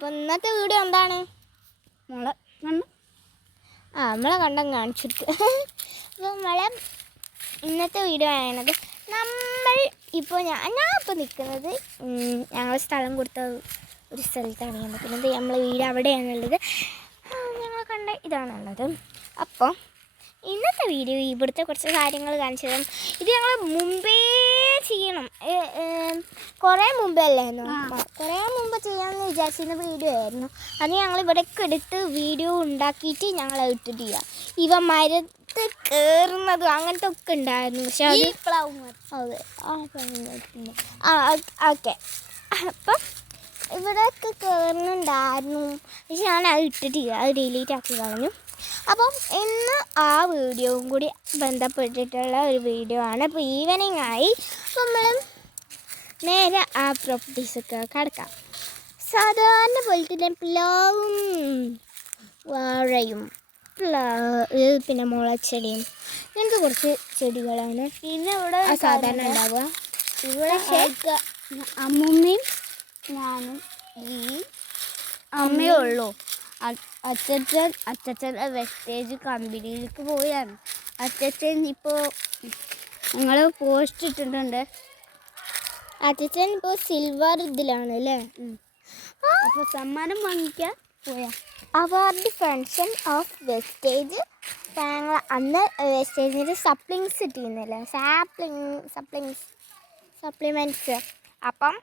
അപ്പോൾ ഇന്നത്തെ വീഡിയോ എന്താണ്? നമ്മളെ കണ്ടം കാണിച്ചിട്ട് അപ്പോൾ ഇന്നത്തെ വീഡിയോ ആയത് നമ്മൾ ഇപ്പോൾ ഞാനിപ്പോൾ നിൽക്കുന്നത് ഞങ്ങൾ സ്ഥലം കൊടുത്ത ഒരു സ്ഥലത്താണ് ഞാൻ നിൽക്കുന്നത്. നമ്മളെ വീട് അവിടെയാണുള്ളത്. ഞങ്ങൾ കണ്ട ഇതാണുള്ളത്. അപ്പോൾ ഇന്നത്തെ വീഡിയോ ഇവിടുത്തെ കുറച്ച് കാര്യങ്ങൾ കാണിച്ചു തരാം. ഇത് ഞങ്ങൾ മുമ്പേ ചെയ്യണം, കുറേ മുമ്പേ അല്ലായിരുന്നു, കുറേ മുമ്പ് ചെയ്യാമെന്ന് വിചാരിച്ചിരുന്ന വീഡിയോ ആയിരുന്നു. അത് ഞങ്ങൾ ഇവിടേക്ക് എടുത്ത് വീഡിയോ ഉണ്ടാക്കിയിട്ട് ഞങ്ങൾ ഇട്ടിട്ട് ചെയ്യാം. ഇവ മരത്ത് കയറുന്നതും അങ്ങനത്തെ ഒക്കെ ഉണ്ടായിരുന്നു. പക്ഷെ അത് ഓക്കെ. അപ്പം ഇവിടെയൊക്കെ കയറുന്നുണ്ടായിരുന്നു, പക്ഷെ ഞാൻ അത് ഇട്ടിട്ടില്ല, അത് ഡിലീറ്റ് ആക്കി കളഞ്ഞു. അപ്പം ഇന്ന് ആ വീഡിയോയും കൂടി ബന്ധപ്പെട്ടിട്ടുള്ള ഒരു വീഡിയോ ആണ്. അപ്പോൾ ഈവനിങ് ആയി, നമ്മൾ നേരെ ആ പ്രോപ്പർട്ടീസൊക്കെ കിടക്കാം. സാധാരണ പോലെ തന്നെ പ്ലാവും വാഴയും പിന്നെ മുളച്ചെടിയും ഇങ്ങനത്തെ കുറച്ച് ചെടികളാണ് പിന്നെ ഇവിടെ സാധാരണ ഉണ്ടാവുക. ഇവിടെ അമ്മൂമ്മയും ഞാനും ഈ അമ്മയേ ഉള്ളൂ. അച്ഛൻ വെസ്റ്റേജ് കമ്പനിയിലേക്ക് പോയാണ്. അച്ഛൻ ഇപ്പോൾ ഞങ്ങൾ പോസ്റ്റ് ഇട്ടിട്ടുണ്ട്. അച്ഛൻ ഇപ്പോൾ സിൽവർ ഇതിലാണ് അല്ലേ. അപ്പോൾ സമ്മാനം വാങ്ങിക്കാൻ പോയാ അവാർഡ് ഫംഗ്ഷൻ ഓഫ് വെസ്റ്റേജ്. ഞങ്ങൾ അന്ന് വെസ്റ്റേജിൻ്റെ സപ്ലിങ്സ് കിട്ടിയിരുന്നില്ലേ, സപ്ലിമെൻറ്റ്സ്. അപ്പം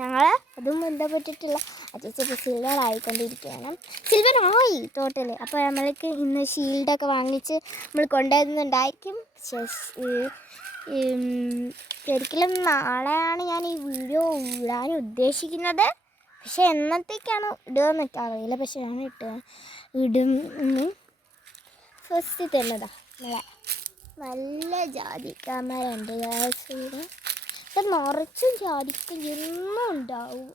ഞങ്ങൾ അതും ബന്ധപ്പെട്ടിട്ടുള്ള അത്യാവശ്യം സിൽവർ ആയിക്കൊണ്ടിരിക്കുകയാണ്. സിൽവർ ആയി ടോട്ടൽ. അപ്പോൾ നമ്മൾക്ക് ഇന്ന് ഷീൽഡൊക്കെ വാങ്ങിച്ച് നമ്മൾ കൊണ്ടുവരുന്നുണ്ടായിരിക്കും. ഒരിക്കലും നാളെയാണ് ഞാൻ ഈ വീഡിയോ ഇടാൻ ഉദ്ദേശിക്കുന്നത്. പക്ഷെ എന്നത്തേക്കാണ് ഇടുകയെന്ന് എനിക്ക് അറിയില്ല. പക്ഷെ ഞാൻ ഇടും. ഫസ്റ്റ് തന്നതാ നല്ല ജാതിക്കാമരുണ്ട്. ഇപ്പം നിറച്ചും ജാതിക്ക എന്നും ഉണ്ടാവും.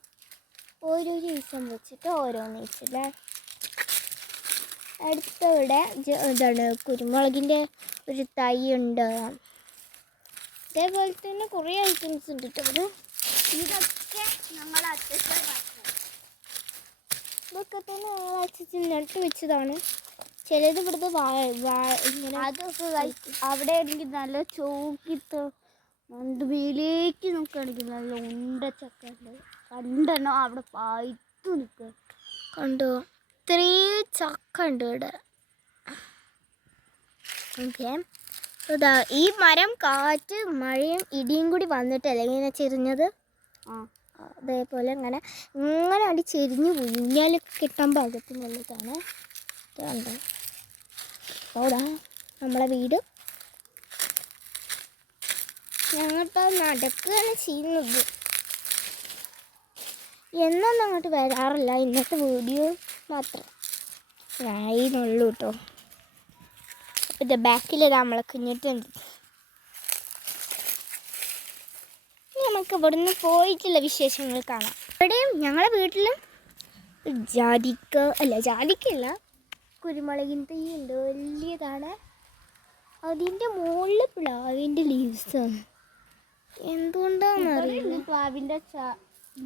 ഓരോ ദിവസം വെച്ചിട്ട് ഓരോന്ന് വെച്ചില്ലേ. അടുത്തവിടെ എന്താണ് കുരുമുളകിൻ്റെ ഒരു തൈ ഉണ്ട്. അതേപോലെ തന്നെ കുറേ ഐറ്റംസ് ഉണ്ട് കേട്ടോ. ഇതൊക്കെ ഞങ്ങൾ ഇതൊക്കെ തന്നെ ഞങ്ങൾ അച്ഛൻ നട്ട് വെച്ചതാണ്. ചിലത് ഇവിടുത്തെ ഇങ്ങനെ അതൊക്കെ അവിടെ ആണെങ്കിൽ നല്ല ചോക്കിത്ത് മണ്ടുമേലേക്ക് നോക്കുകയാണെങ്കിൽ നല്ല ഉണ്ട ചക്ക ഉണ്ട്. കണ്ടെണ്ണോ അവിടെ പായ്ത്തു നിൽക്കുക കണ്ടോ. ഇത്രയും ചക്ക ഉണ്ട് ഇവിടെ. ഓക്കെ, ഇതാ ഈ മരം കാറ്റ് മഴയും ഇടിയും കൂടി വന്നിട്ടല്ലേ ഇങ്ങനെ ചെരിഞ്ഞത്. അതേപോലെ ഇങ്ങനെ അടി ചെരിഞ്ഞു പോയി. ഊഞ്ഞാലൊക്കെ കിട്ടാൻ പാകത്തിനുള്ളതാണ്. ഇതുണ്ട് ഓടാ നമ്മളെ വീട്. ഞങ്ങളിപ്പോൾ നടക്കുകയാണ് ചെയ്യുന്നത്. എന്നൊന്നും അങ്ങോട്ട് വരാറില്ല, ഇന്നത്തെ വീഡിയോ മാത്രം ഞാനുള്ളൂ കേട്ടോ. ഇത് ബാക്കിൽ നമ്മളെ കുഞ്ഞിട്ടുണ്ട്. നമുക്ക് ഇവിടുന്ന് പോയിട്ടുള്ള വിശേഷങ്ങൾ കാണാം. ഇവിടെയും ഞങ്ങളെ വീട്ടിലും ജാതിക്കല്ല കുരുമുളകിൻ തൈ ഉണ്ട്, വലിയതാണ്. അതിൻ്റെ മുകളിൽ പ്ലാവിൻ്റെ ലീവ്സാണ്. എന്തുകൊണ്ടാണെന്ന് അറിയില്ല. പ്ലാവിൻ്റെ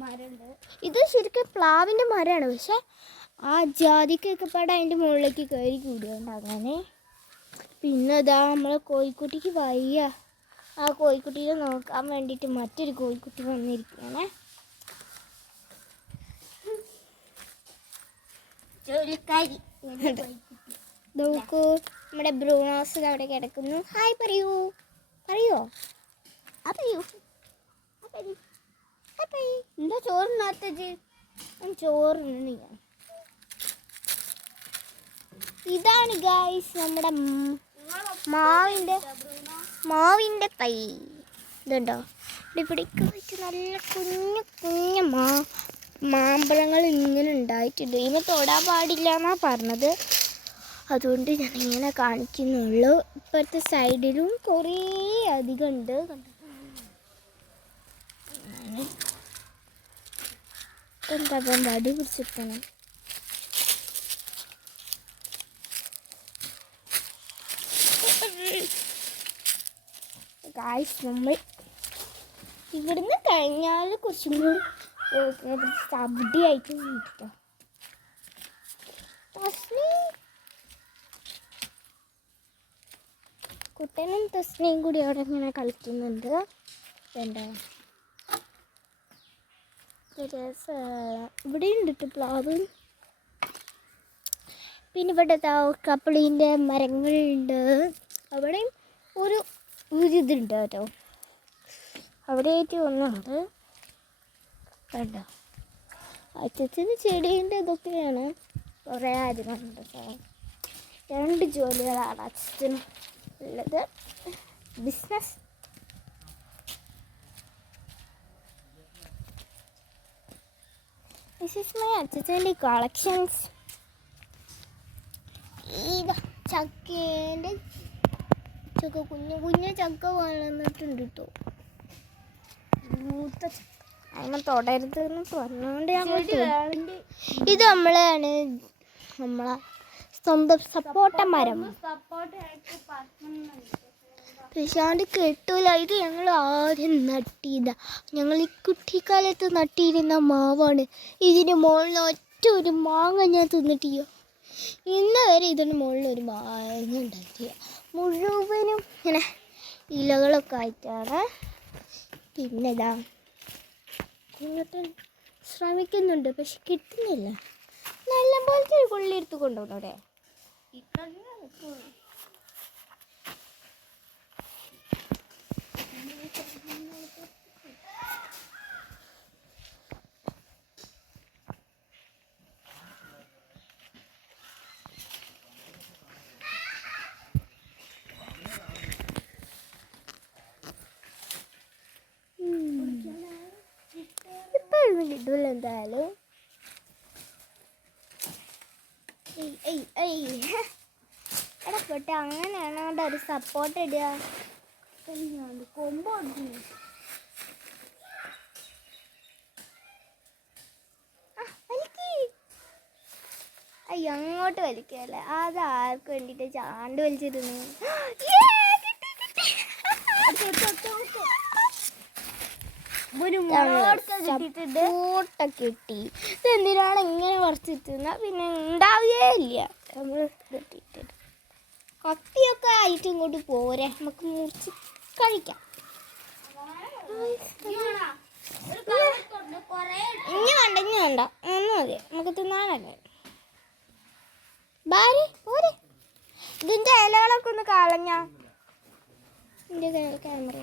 മരമുണ്ട്. ഇത് ശരിക്കും പ്ലാവിൻ്റെ മരമാണ്. പക്ഷെ ആ ജാതിക്കൊക്കെ പാടെ അതിൻ്റെ മുകളിലേക്ക് കയറി കൂടുകയുണ്ട് അങ്ങനെ. പിന്നെ ഇതാ നമ്മളെ കോഴിക്കുട്ടിക്ക് വയ്യ. ആ കോഴിക്കുട്ടീനെ നോക്കാൻ വേണ്ടിയിട്ട് മറ്റൊരു കോഴിക്കുട്ടി വന്നിരിക്കുകയാണ്. ജോലിക്കാരി നോക്കൂ, നമ്മുടെ ബ്രൂണോസ് അവിടെ കിടക്കുന്നു. ഹായ് പറയൂ പറയോ എന്താ ചോറിനകത്ത് ചോറിന്. ഇതാണ് ഗൈസ് നമ്മുടെ മാവിൻ്റെ തൈ. ഇതുണ്ടോ ഇവിടേക്ക് വെച്ച് നല്ല കുഞ്ഞു മാമ്പഴങ്ങൾ ഇങ്ങനെ ഉണ്ടായിട്ടുണ്ട്. ഇതിനെ തൊടാൻ പാടില്ല എന്നാണ് പറഞ്ഞത്. അതുകൊണ്ട് ഞാൻ ഇങ്ങനെ കാണിക്കുന്നുള്ളൂ. ഇപ്പോഴത്തെ സൈഡിലും കുറേ അധികം ഉണ്ട്. എന്താ വടി പിടിച്ചിട്ടാണ്. ഗായ്സ് നമ്മൾ ഇവിടുന്ന് കഴിഞ്ഞാൽ കുറച്ചും കൂടി സബ്ഡിയായിട്ട് ഇരിക്കാം. കുട്ടനും തസ്നയും കൂടി അവിടെ ഇങ്ങനെ കളിക്കുന്നുണ്ട്. വേണ്ട ഇവിടെ ഉണ്ട് പ്ലാവ്. പിന്നെ ഇവിടെ കപ്പിളിൻ്റെ മരങ്ങളുണ്ട്. അവിടെയും ഒരു ഇതുണ്ട് കേട്ടോ, അവിടെയായിട്ട് ഒന്നുണ്ട്. വേണ്ട അച്ഛന് ചെടീൻ്റെ ഇതൊക്കെയാണ്. കുറേ അധികമുണ്ട്. 2 ജോലികളാണ് അച്ഛനും ഉള്ളത്. ബിസിനസ്. ദിസ് ഈസ് മൈ അച്ഛൻ്റെ കളക്ഷൻസ്. ഇതാ ചക്കേൻ്റെ ചക്ക, കുഞ്ഞു കുഞ്ഞു ചക്ക വളർന്നിട്ടുണ്ട് കേട്ടോ. മൂത്ത ചക്ക അങ്ങനെ തൊടരുത് എന്ന് പറഞ്ഞുകൊണ്ട് ഇത് നമ്മളാണ്, നമ്മളെ സ്വന്തം സപ്പോട്ട മരം. പ്രശാന്ത് കെട്ടൂല. ഇത് ഞങ്ങൾ ആദ്യം നട്ടിയതാ. ഞങ്ങൾ ഈ കുട്ടിക്കാലത്ത് നട്ടിയിരുന്ന മാവാണ്. ഇതിന് മുകളിൽ ഒറ്റ ഒരു മാങ്ങ ഞാൻ തിന്നിട്ടില്ല. ഇന്ന് വരെ ഇതിന് മുകളിൽ ഒരു മാങ്ങ ഉണ്ടാക്കിയ. മുഴുവനും ഇങ്ങനെ ഇലകളൊക്കെ ആയിട്ടാണ്. പിന്നെ ഇതാ ഇങ്ങോട്ട് ശ്രമിക്കുന്നുണ്ട്, പക്ഷെ കിട്ടുന്നില്ല. നല്ല പോലത്തെ ഒരു കൊള്ളി എടുത്ത് കൊണ്ടുപോകണോടെ. കിട്ടൂല എന്തായാലും. എടാ പെട്ടെ അങ്ങനെയാണ് അവിടെ ഒരു സപ്പോർട്ട് ഇടുക. കൊമ്പ് അയ്യോ അങ്ങോട്ട് വലിക്കല്ലേ. അത് ആർക്ക് വേണ്ടിയിട്ട് ചാണ്ട് വലിച്ചിരുന്നു. കിട്ടി. ഇതെന്തിനാണ് ഇങ്ങനെ കുറച്ചിട്ടുന്ന പിന്നെ ഉണ്ടാവുകയേ ഇല്ല. നമ്മൾ കിട്ടിയിട്ട് കത്തിയൊക്കെ ആയിട്ട് ഇങ്ങോട്ട് പോരെ, നമുക്ക് മുറിച്ച് കഴിക്കാം. ഇനി വേണ്ട ഒന്നും മതി, നമുക്ക് തിന്നാനല്ലേ. ഭാര്യ പോരെ. ഇതിൻ്റെ ഇലകളൊക്കെ ഒന്ന് കളഞ്ഞ എൻ്റെ ക്യാമറ